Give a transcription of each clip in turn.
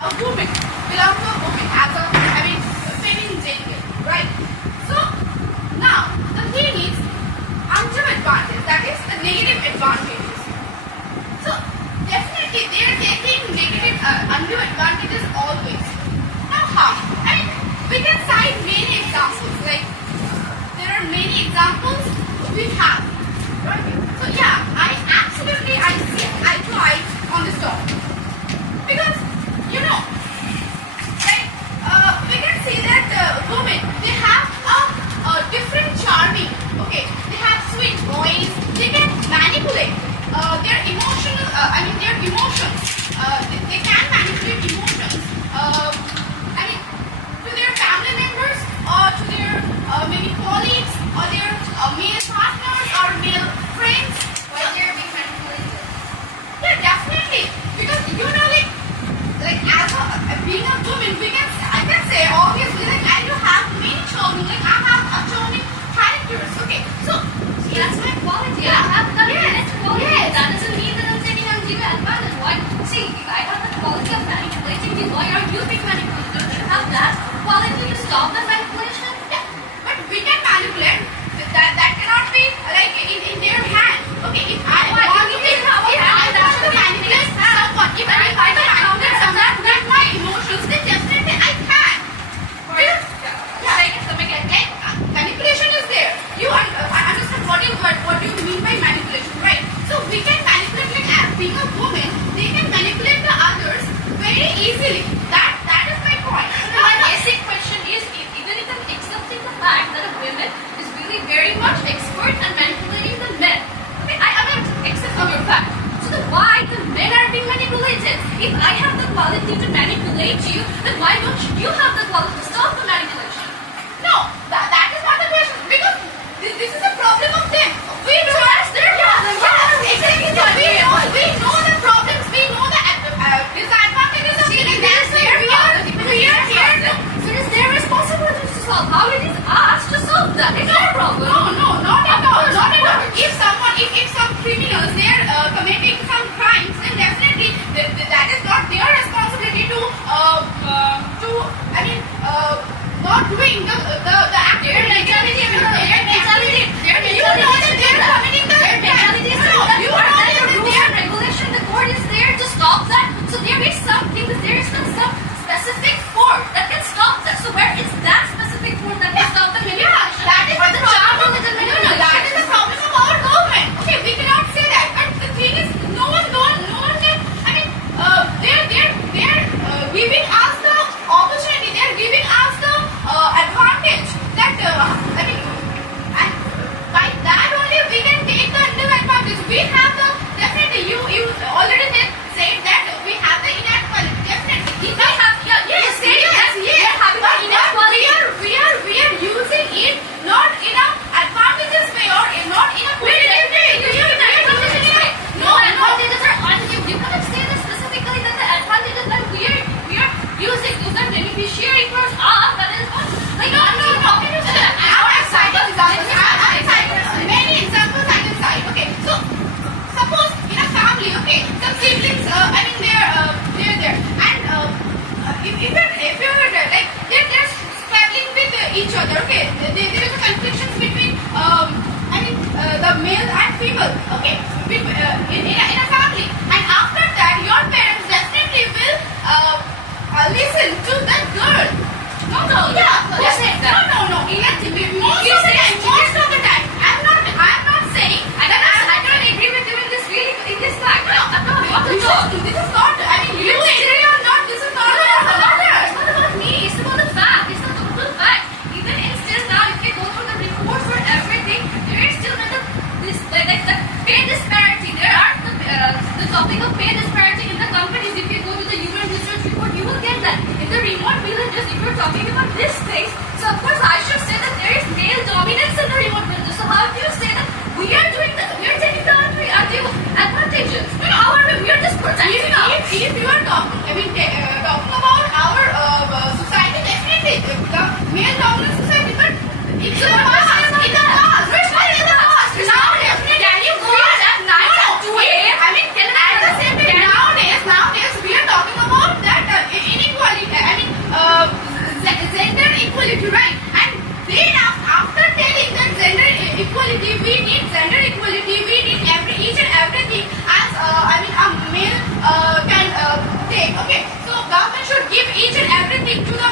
a woman, belong to a woman as a, feminine gender, right? So now the thing is undue advantage, that is the negative advantages. So definitely they are taking negative undue advantages always. Now how? We can cite many examples, like there are many examples we have, right? So yeah, I see eye to eye on this topic. Because, right, we can see that women, they have a different charming, okay, they have sweet voice, they can manipulate their emotional, their emotions, they can manipulate emotions, to their family members or to their maybe colleagues or their male partners or male friends. Why they're being manipulated? Yeah, definitely. Because like as being a woman, I can say obviously, like I do have many charming, like I have a charming characters. Okay, so That's my quality. Yeah. I have that Yes. quality. Yes. That doesn't mean that I'm taking undue advantage. Why? See, if I have the quality of manipulating you, why are you being manipulated? Don't you have that quality to stop the manipulation? yeah, but we can manipulate. That cannot be like in their hand. Okay, if I Why? want You to, can have a if hand I that want to should be manipulate in his hand. someone, if I want to manipulate someone with my emotions, then definitely I can. Manipulation is there. I understand what you mean by manipulation, right? So we can manipulate, like as being a woman, they can manipulate the others very easily. That is my point. My basic question is, even if I'm accepting the fact that a woman is really very much expert at manipulating the men, okay, I'm not accepting your fact. So then why the men are being manipulated? If I have the quality to manipulate you, then why don't you have the quality to stop the manipulation? No, that is not the question, because this is a problem of them. We know that's their problem. Exactly. We know the problems. We know the disadvantages of it. That's their We are here. So it is their responsibility to solve. How it is us to solve that? It's our problem. No, not at all. Not at all. If some criminals, they are committing some crimes, then definitely that is not their responsibility to not doing the act. Their mentality, you know that they're committing the mentality is you are there. The rules and regulation, the court is there to stop that. So there is something, there is some specific court that can stop that. So where is that specific court that can stop the manipulation? Yeah, that is or the the problem. child religion manipulation? No, that is the problem of our government. Okay, we cannot say that. But the thing is, no one can. They're giving us the opportunity. They're giving us the advantage that and by that only we can take the undue advantage. We have the definitely. You already said that we have the inequality. Definitely, If I have, yes, we are having but inequality. we are using it not in a advantageous way or not in a positive way. No advantages are undue. You cannot say that specifically that the advantages that we are using is the beneficiary for us. That is not like No. how can you say that? I cite examples. I cite many examples. I can cite. Okay, so suppose in a family, okay, some siblings. They're there, and if you're like they're struggling with each other. Okay, there is a confliction between the male and female. Okay, in a family, and after that, your parents definitely will listen to the girl. No. Most of the time. I'm not saying. I don't agree with you in this fact. This is not. You agree or not? This is not matter. It's not about me. It's about the fact. It's not about the fact. Even still now, if you go through the reports for everything, there is still the pay disparity. There are the topic of pay disparity in the companies. If you go to the UN research report, you will get that. In the remote villages, if you're talking about this thing, so of course I should say that there is male dominance in the remote villages. So how do you say that we are taking the undue advantages? However, we are just protecting us. If you are talking about our society, definitely the male dominant society, but it's the past. Now, definitely, Can you go at night at 2 a.m.? At the same time, nowadays we are talking about that in give each and everything to the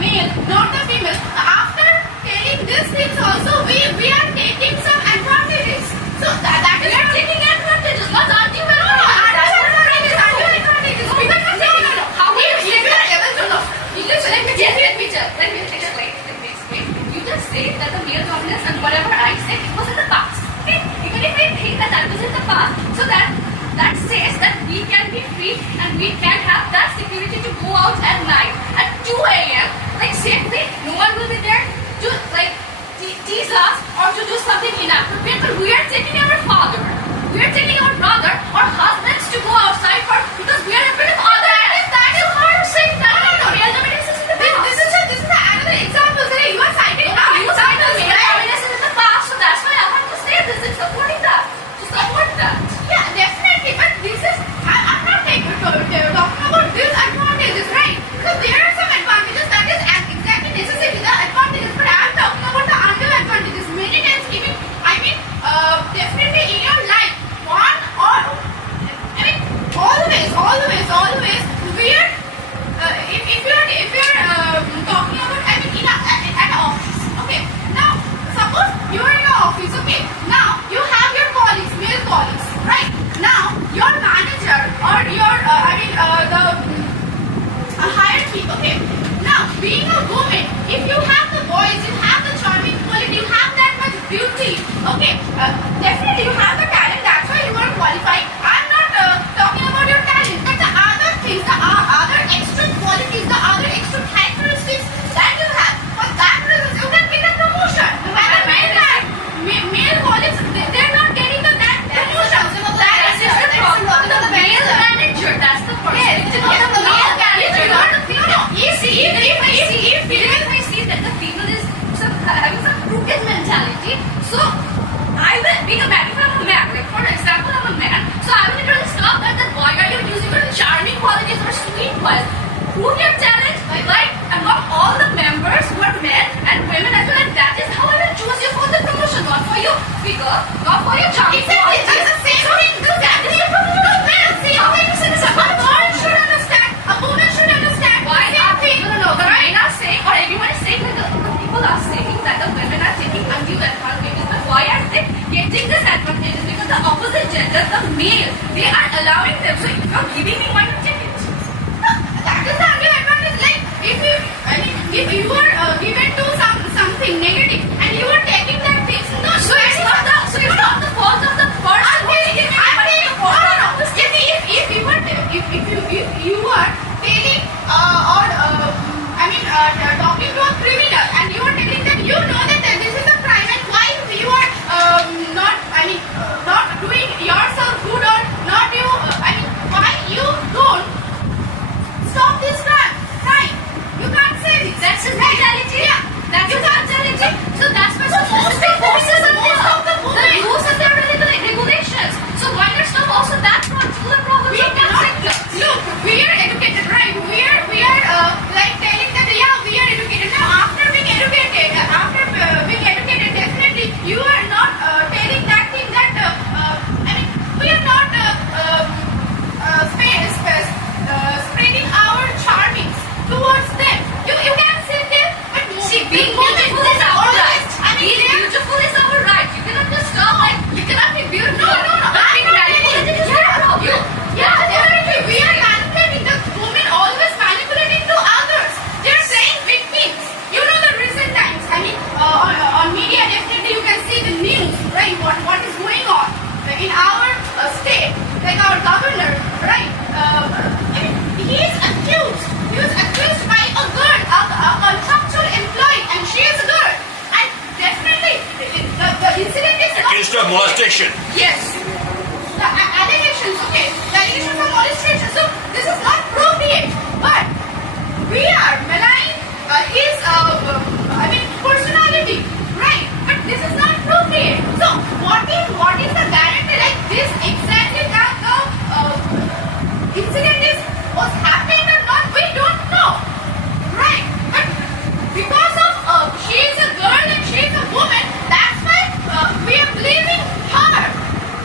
male, not the female. After telling these things also, we are taking some advantages. So that We is are taking advantages, not undue no, advantages. advantages. Because no. How We is it? are able to know. Let me explain. You just say that the male dominance and whatever I said, it was in the past. Okay? Even if I think that that was in the past, so that says that we can be free and we can have that security to go out at night at 2 a.m. Like safely, no one will be there to like tease us or to do something inappropriate. But we are taking our father, we are taking our brother or husbands to go outside for because we are afraid of others. That is what I'm saying. That male dominance is in the past. This is another example. Sir, you are citing now. You said the male dominance is in the past, so that's why I want to say this is supporting that. To support that. Yeah, definitely. But this is I'm not talking about disadvantages, right? So there are some advantages that is exactly necessary. The advantages, but I'm talking about the under-advantages. Many times, even definitely in your life, one or always, we are if you're talking about in an office, okay. Now suppose you are in an office, okay. Now you have your colleagues, male colleagues, right? Now your manager or your the hierarchy, okay. Now being a woman, if you have the voice, you have the charming quality, you have that much beauty, okay. Definitely you have the talent. That's why you are qualified. I'm not talking about your talent, but the other things, the other extra qualities, the other extra characteristics that you have. For that reason, you can get a promotion. And the male colleagues, they're not getting that promotion. That is the problem. The male manager, that's the person. Yes, It's not the male manager, not the female. No. If I see that the female is having some crooked mentality, so I will, being a man, if I'm a man, like for example, I'm a man, so I will literally stop that. Then why are you using your charming qualities or sweet qualities? Prove your talent, like among all the members who are men and women as well, and that is how I will choose you for the promotion, not for your figure, not for your charming qualities. It's the same thing. That is the promotion. A woman should understand. Why are people? No, the men are saying, or everyone is saying that the people are saying that the women are taking undue advantages. But why are they getting this advantages? Because the opposite gender, the male, they are allowing them. So if you're giving me, why not take it? That is the undue advantage. Like if you are given to something negative and you are taking that thing, no, So it's not the fault of the person. If you are telling talking to a criminal and you are telling that you know that this is a crime and why you are not doing yourself good or not why you don't stop this crime. You can't say this. That's his mentality. Yeah. That's his mentality. So that's why most of the women, the rules and their regulations. So why not stop also that particular problem we from that sector? look, we are educated, right? We are like telling that we are educated. Now after being educated, definitely you are not telling that thing that we are not spreading our charmings towards them. You can sit there, but See, being beautiful is our right. Being beautiful is our right. You cannot just stop like you cannot be beautiful. No. But being manipulative is your problem. Yeah, definitely. We are manipulating. The women always manipulating to others. They are saying big things. You know the recent times. On media, definitely you can see the news, right? What is going on in our state, like our governor, right? He is accused. He was accused by a girl, a contractual employee, and she is a girl. And definitely, the incident is not. Accused of molestation. Yes. The allegations, okay. The allegations of molestation. So this is not appropriate. But we are maligning his personality, right? But this is not appropriate. So what is the guarantee like this exactly that the incident was happening or not? We don't know, right? But because of she is a girl and she is a woman, that's why we are blaming her.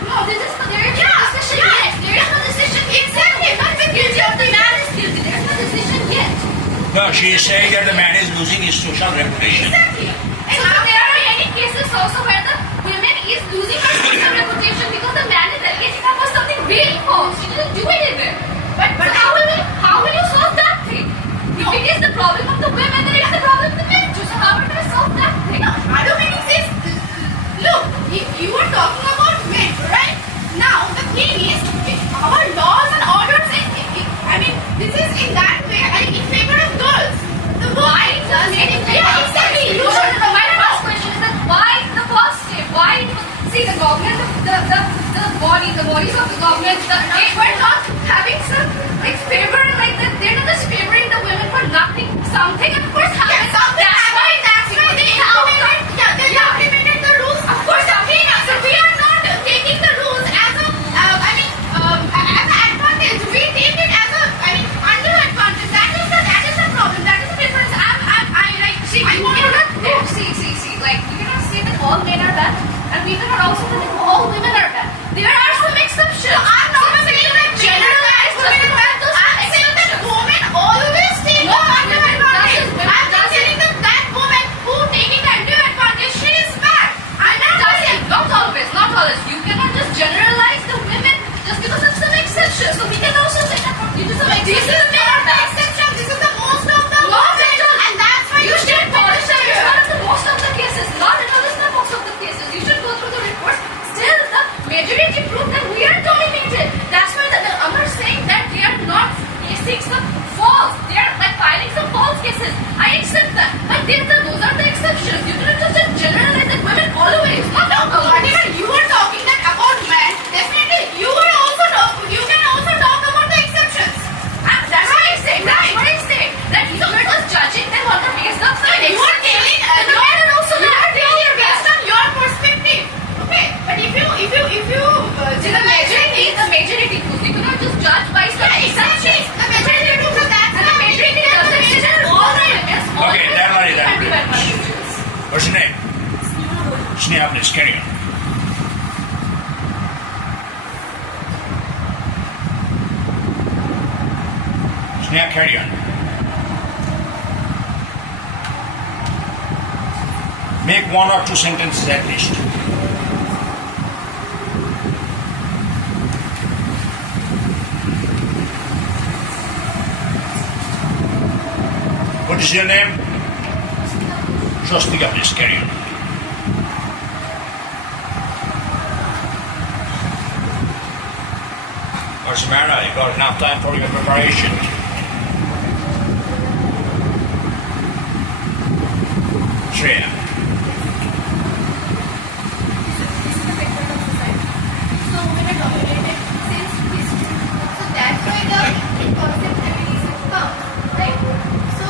No, there is no decision Yeah. yet. There is no decision. Exactly. But the Guilty of the man is guilty. There is no decision yet. No, she is saying that the man is losing his social reputation. Exactly. And So there are any cases also where the woman is losing her social reputation because the man is alleging her for something really false. She didn't do anything. But how will you solve that thing? If it is the problem of the women, then it's the problem of the men too. So how will you solve that thing? no, Addomini says, look, you are talking about men, right? Now, the thing is, our laws and orders, I mean, this is in that way, in favor of girls. The Why does it? Yeah, exactly. You should know. My first question is that why in the first step? Why? See, the government, the bodies of the government, they were not having some like favor like that. They're not just favoring the women for nothing. Something, of course, happened. That's why they implemented the rules. Of course, so we are not taking the rules as a, as an advantage. We take it as a, under advantage. That is the problem. That is the difference. See, like we cannot say that all men are bad, and we cannot also say that all women are bad. There are some exceptions. I'm not saying that generalized women are bad. I'm saying that women always take undue advantage. I'm not saying that woman who taking the undue advantage, she is bad. I'm not saying. Not always. You cannot just generalize the women just because of some exceptions. So we can also say that due to some This exceptions, is not the exception. This is the most of the and that's why you should polish it. It's one it. of the most of the cases. Not at all is the most of the cases. You should go through the reports. Still, the majority prove that we are dominated. That's why I'm not saying that they are not facing some false. They are like filing some false cases. I accept that. But those are the exceptions. You cannot just generalize that women always. Not always. Whatever you were talking that about men, definitely you can also talk about the exceptions. That's what I say. That's what I say. That you are just judging them on the basis of some You are telling the men are also you are telling not based on your perspective. Okay, but if you the majority proves. You cannot just judge by some exactly. exceptions. The majority proves that that's And the majority doesn't say that all the women, all Okay, the that one is women that. do advantages. What's your name? Sneha, please carry on. Sneha, carry on. Make one or two sentences at least. What is your name? Swastika, please carry on. What's the matter? You got enough time for your preparation. Shreya. So women are dominated since history. So that's why the concept feminism comes, right? So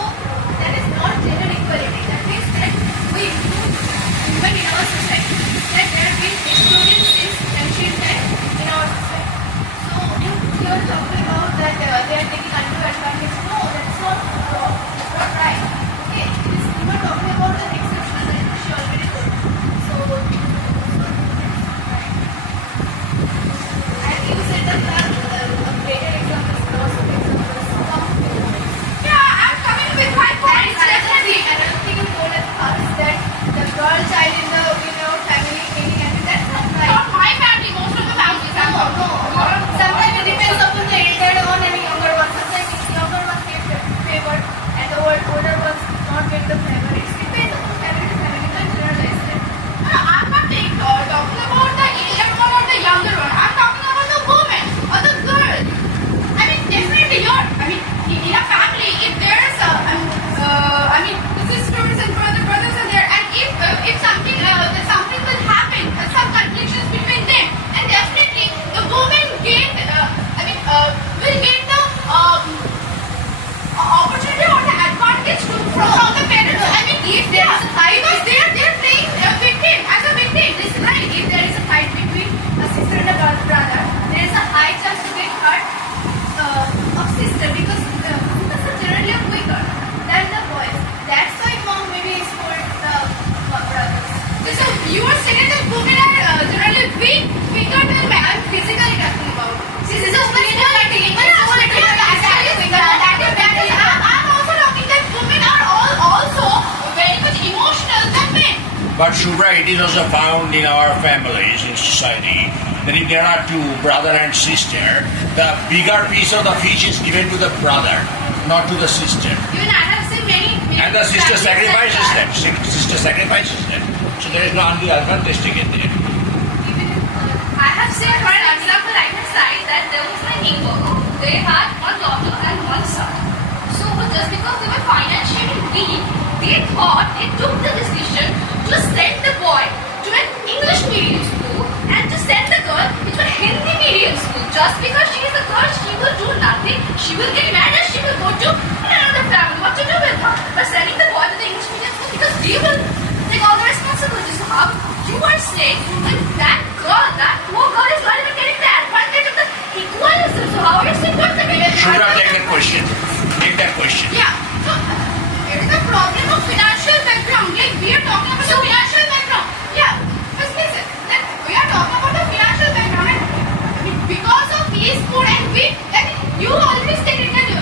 that is not gender equality. That means that we include women in our society. That they are being excluded since ancient times in our society. So you are talking about that they are taking undue advantage. No, that's not wrong. That's not right. Okay, you are talking about the exceptions that she already told. So and you said that a greater example is loss of examples. Yeah, I'm coming with my points. Definitely. Another thing you told us that the girl child in our family taking and that's not right. Not my family, most of the families. No. Sometimes it depends upon the elder one and the younger one. Sometimes the younger one gets favored and the older ones not get the favor. It depends upon family to family. Don't generalize that. No, I'm not talking about the elder one or the younger one. I'm talking about the woman or the girl. I mean, definitely in a family, if there's the sisters and brothers are there, and if something will happen, some conflictions between them, and definitely the woman will get the opportunity or the advantage from the parents. I mean, if there is a fight, because they are playing victim as a victim. Listen, right? If there is a fight between a sister and a brother, there is a high chance to get hurt of sister because sisters are generally weaker than the boys. That's why mom maybe scold the brothers. So you are saying that women are generally weaker than men. I'm physically talking about. This is a physically. I'm also talking that But Shubhra, it is also found in our families, in society, that if there are two, brother and sister, the bigger piece of the fish is given to the brother, not to the sister. Even I have seen many And the sister families like sacrifices that. them. Sister sacrifices them. So there is no undue advantage taken there. Even I have seen, for an example, I can cite that there was my neighbor. They had one daughter and one son. So just because they were financially weak, they thought, they took the decision to send the boy to an English medium school and to send the girl into a Hindi medium school. Just because she is a girl, she will do nothing. She will get married, she will go to another family. What to do with her? But sending the boy to the English medium school because we will take all the responsibilities. So how you are saying that that girl, that poor girl is not even getting the advantage of the equalism. So how are you saying what's the Shubhra, take that question. Take that question. Yeah. So it is a problem of financial background. Like we are talking about the financial background. Yeah. But listen, that we are talking about the financial background. And I mean, because of these poor and we, I mean, you always stated that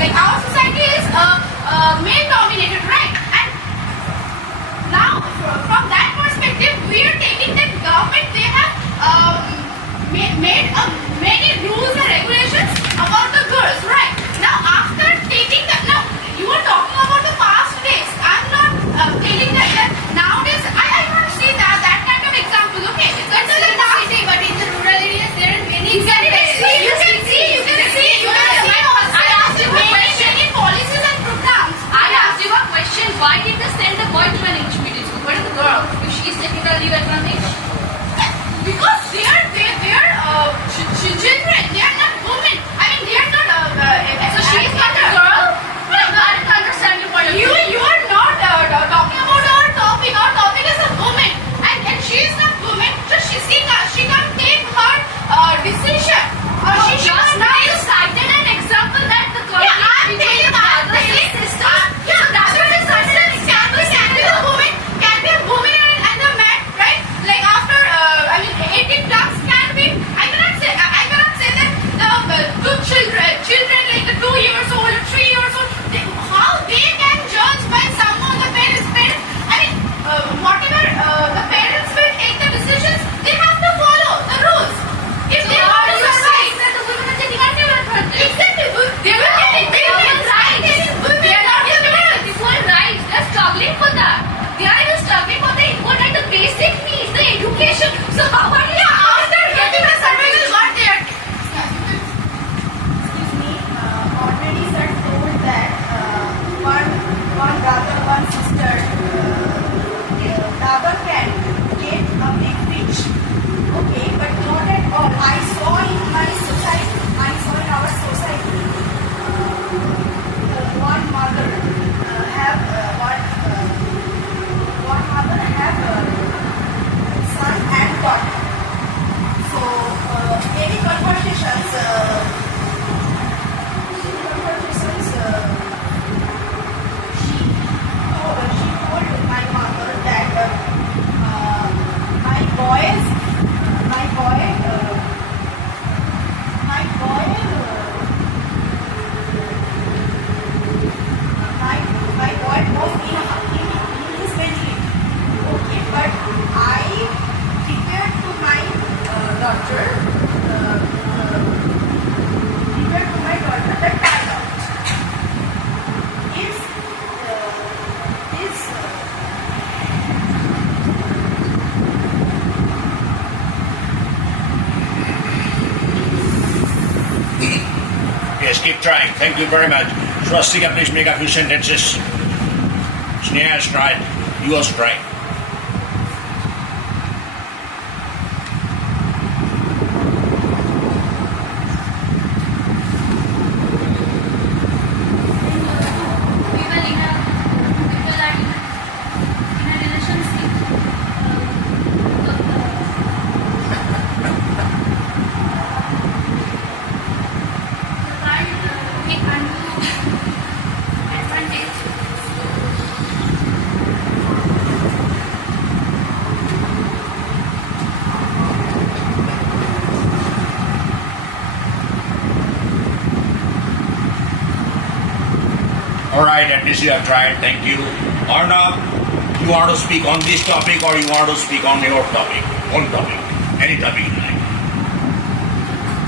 like our society is male dominated, right? And now from that perspective, we are taking that government they have made many rules and regulations about the girls, right? Now after taking that, now you are talking about the past days. I'm not telling that nowadays I want to see that kind of example. Okay, that's in the city, but in the rural areas there are many examples. You can see. I asked you a question. Many policies and programs. I asked you a question. Why did they send the boy to an English medium school? What is the girl? If she is taking the leave advantage? Because they are children. They are not women. I mean, they are not. So she is not a girl? I can't understand your point of view. You are not talking about our topic. Our topic is a woman, and she is not woman. So she can't take her decision. Or she Just should now not. you cited an example that the girl Yeah, I'm is between telling the I'm brothers telling. and sisters. Yeah, that's what it says. Can be a woman. Can be a woman and a man, right? Like after 18 plus can be. I cannot say that the two children like the 2 years old or 3 years old, how they can judge by someone the parents. I mean, whatever the parents will take the decisions, they have to follow the rules. If they want to survive, that the women are taking undue advantage. exactly, they will get it. They will get right. They are not giving it equal rights. They are struggling for that. They are even struggling for the equal right, the basic needs, the education. So how are you? After getting the survival, what they are. Excuse me, already sir told that one brother, one sister, the other can get a big fish. Okay, but not at all. I saw in my society, in our society, one mother have son and daughter. So many conversations. She told my mother that my boy was in his bedroom. Okay, but I prepared to my daughter the timeout. Yes, keep trying. Thank you very much. Swastika, please make a few sentences. Sneha has tried. You also try. All right, at least you have tried. Thank you. Arnab, You want to speak on this topic or you want to speak on your topic? On topic. Any topic you like.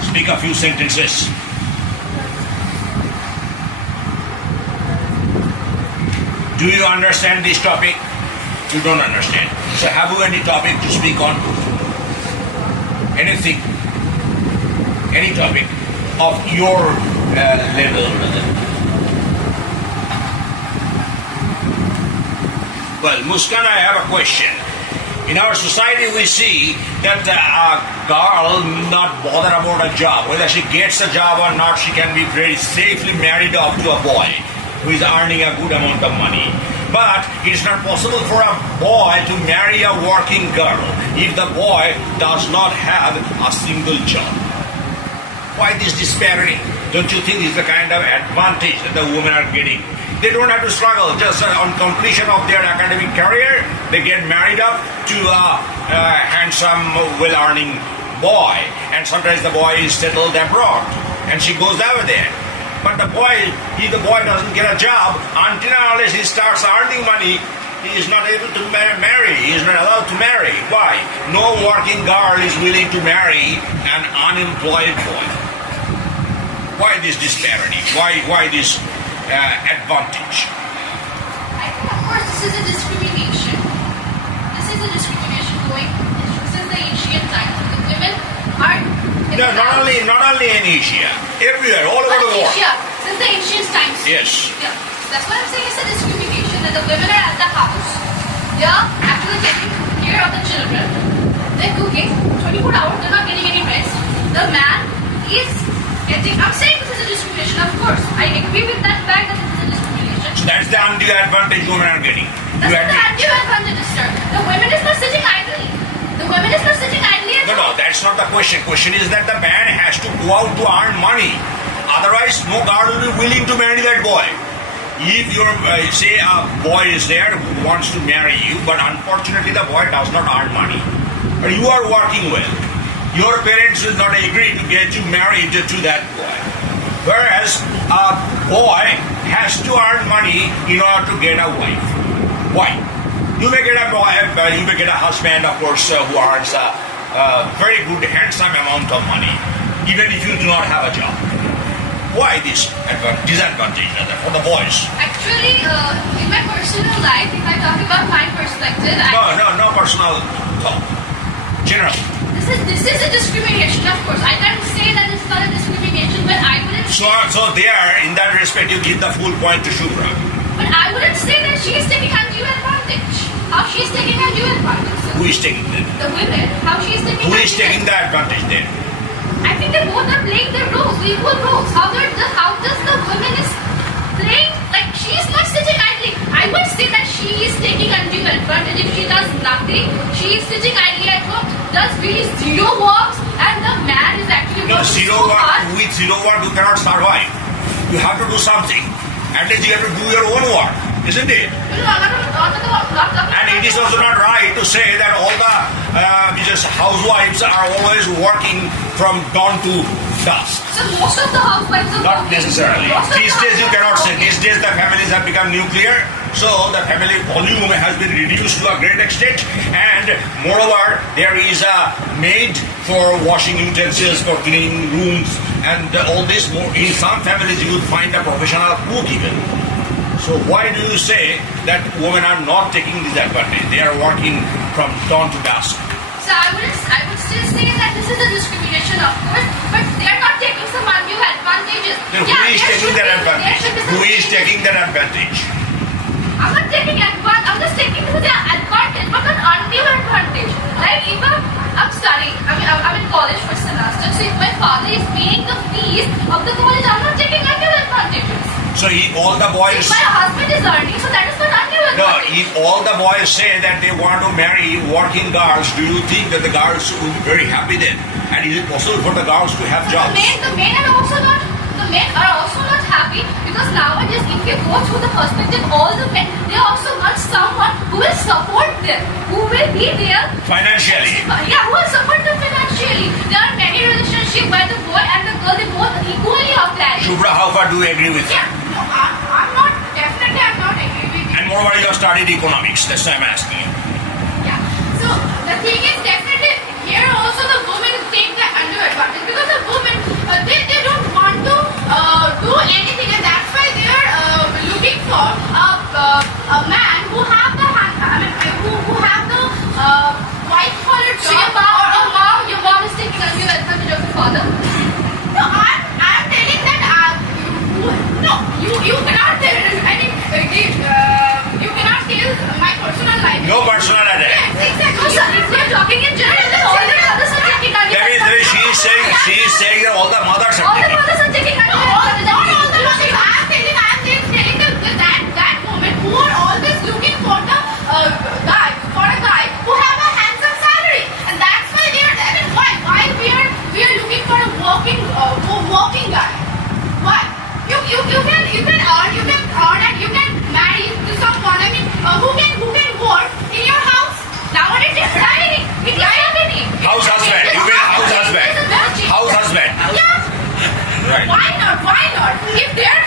Speak a few sentences. Do you understand this topic? You don't understand. So have you any topic to speak on? Anything? Any topic of your level? Well, Muskan, I have a question. In our society, we see that a girl not bother about a job. Whether she gets a job or not, she can be very safely married off to a boy who is earning a good amount of money. But it's not possible for a boy to marry a working girl if the boy does not have a single job. Why this disparity? Don't you think it's the kind of advantage that the women are getting? They don't have to struggle. Just on completion of their academic career, they get married up to a handsome, well-earning boy. And sometimes the boy is settled abroad, and she goes over there. But the boy doesn't get a job until and unless he starts earning money. He is not able to marry. He is not allowed to marry. Why? No working girl is willing to marry an unemployed boy. Why this disparity? Why this advantage? I think, of course, this is a discrimination. This is a discrimination going since the ancient times. The women are No, not only in Asia, everywhere, all over the world. Asia, since the ancient times. Yes. Yeah. That's what I'm saying. It's a discrimination that the women are at the house. They are actually taking care of the children. They're cooking 24 hours. They're not getting any rest. The man is getting. I'm saying this is a discrimination. Of course, I agree with that fact that this is a discrimination. So that's the undue advantage women are getting. That's You not the admit. undue advantage, sir. The women is not sitting idly. The women is not sitting idly at No, all. that's not the question. Question is that the man has to go out to earn money. Otherwise, no girl will be willing to marry that boy. If you're, say a boy is there who wants to marry you, but unfortunately the boy does not earn money. But you are working well. Your parents will not agree to get you married to that boy. Whereas a boy has to earn money in order to get a wife. Why? You may get a boy, you may get a husband, of course, who earns a very good, handsome amount of money, even if you do not have a job. Why this disadvantage for the boys? Actually, in my personal life, if I talk about my perspective, No personal talk. General. this is a discrimination, of course. I can't say that it's not a discrimination, but I wouldn't. So there, in that respect, you give the full point to Shubhra. But I wouldn't say that she is taking undue advantage. How she is taking undue advantage? Who is taking that? The women. How she is taking. Who is undue taking the advantage then? I think they both are playing their roles, equal roles. How does the woman is playing, like she is not sitting idly. I would say that she is taking undue advantage. If she does nothing, she is sitting idly at home, does really zero works, and the man is actually No, working zero so work. hard. With zero work, you cannot survive. You have to do something. At least you have to do your own work, isn't it? And it is also not right to say that all the just housewives are always working from dawn to dusk. So most of the housewives are Not working. necessarily. Most of These the days you cannot say. housewives These days the families have become nuclear, so the family volume has been reduced to a great extent, and moreover there is a maid for washing utensils, for cleaning rooms, and all this. More in some families you would find a professional cook even. So why do you say that women are not taking this advantage? They are working from dawn to dusk. So I would still say that this is a discrimination, of course, but they are not taking some undue advantages. Then Yeah, who is there taking should that be- advantage? there should be some Who is changes. taking that advantage? I'm not taking advantage. I'm just taking this as an advantage, but not undue advantage. Like if I'm studying, I'm in college for semester. So if my father is paying the fees of the college, I'm not taking undue advantages. So if all the boys. If my husband is earning, so that is not undue No, advantage. if all the boys say that they want to marry working girls, do you think that the girls will be very happy then? And is it possible for the girls to have jobs? The men are also not happy because nowadays if you go through the perspective, all the men, they also want someone who will support them, who will be there Financially. Yeah, who will support them financially. There are many relationships where the boy and the girl, they both equally are planning. Shubhra, how far do you agree with Yeah. that? No, I'm not, definitely I'm not agree with you. And moreover you have studied economics. That's why I'm asking you. Yeah. So the thing is definitely here also the women take the under advantage because the women they don't want to do anything, and that's why they are looking for a man who have the who have the white collar So job. your mom is taking undue advantage of your father. No, I'm telling that no, you cannot tell. I mean, you cannot tell my personal life. No personal attack. Yes, exactly. No, sir, if you're talking in general, then all the mothers are taking undue That means advantage. she is saying that all the mothers are All the taking. mothers are taking undue Not advantage. all the mothers. I'm telling that woman who are always looking for the guy who have a handsome salary, and that's why they are. I mean, why we are looking for a working guy? Why? You can earn and you can marry to someone. I mean, who can work in your house? Nowadays it's happening. It's happening. House husband. You mean house husband? House husband. Yeah. Right. Why not? Why not? If they are